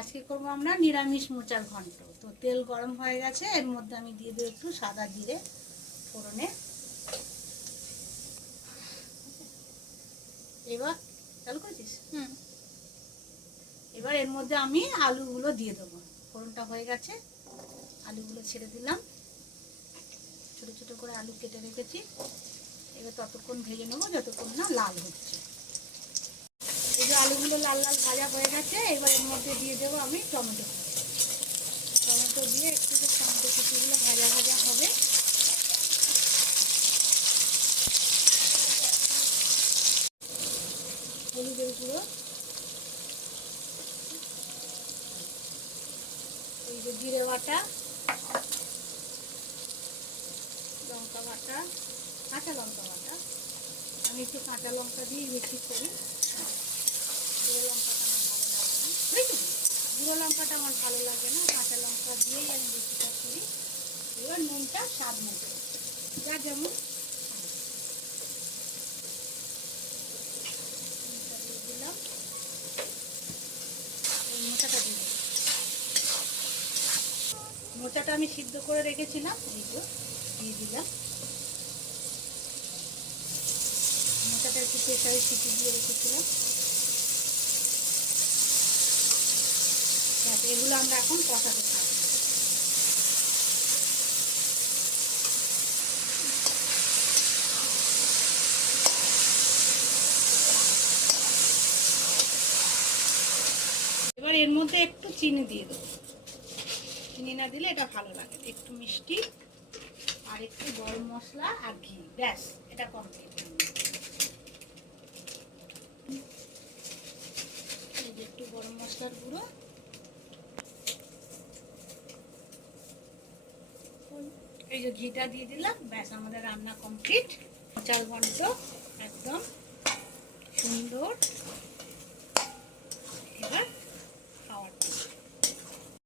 আজকে করব আমরা নিরামিষ মোচার ঘন্ট। তো তেল গরম হয়ে গেছে এর মধ্যে আমি দিয়ে দেবো একটু সাদা জিরে ফোড়নে। এবার চালু করেছিস? হুম। এবার এর মধ্যে আমি আলুগুলো দিয়ে দেবো। ফোড়নটা হয়ে গেছে আলুগুলো ছেড়ে দিলাম। ছোট ছোট করে আলু কেটে রেখেছি। এবার ততক্ষণ ভেজে নেব যতক্ষণ না লাল হচ্ছে। এই যে আলুগুলো লাল লাল ভাজা হয়ে গেছে এবার মধ্যে দিয়ে দেবো আমি টমেটো। টমেটো দিয়ে একটু টমেটো কুচিগুলো ভাজা ভাজা হবে। হলুদের গুঁড়ো। এই যে জিরে বাটা। লঙ্কা বাটা। কাঁচা লঙ্কা বাটা। আমি একটু কাঁচা লঙ্কা দিয়ে মিক্সি করি। গুঁড়ো লঙ্কাটা আমার ভালো লাগে না বুঝেছি গুঁড়ো লঙ্কাটা আমার ভালো লাগে না, কাঁচা লঙ্কা দিয়েই আমি বেশিটা করি। এবার নুনটা স্বাদ মতো। যা যেমন এই মোচাটা আমি সিদ্ধ করে রেখেছিলাম দিয়ে দিলাম। মোচাটা একটু প্রেশারে সিটি দিয়ে রেখেছিলাম। এগুলো আমরা এখন কষাতে থাকব। এবার এর মধ্যে একটু চিনি দিয়ে দেবো। চিনি না দিলে এটা ভালো লাগে একটু মিষ্টি আর একটু গরম মশলা আর ঘি। ব্যাস, এটা কমপ্লিট একটু গরম মশলার গুঁড়ো। এই যে ঘিটা দিয়ে দিলাম ব্যাস আমাদের রান্না কমপ্লিট চাল ঘন্ট একদম সুন্দর।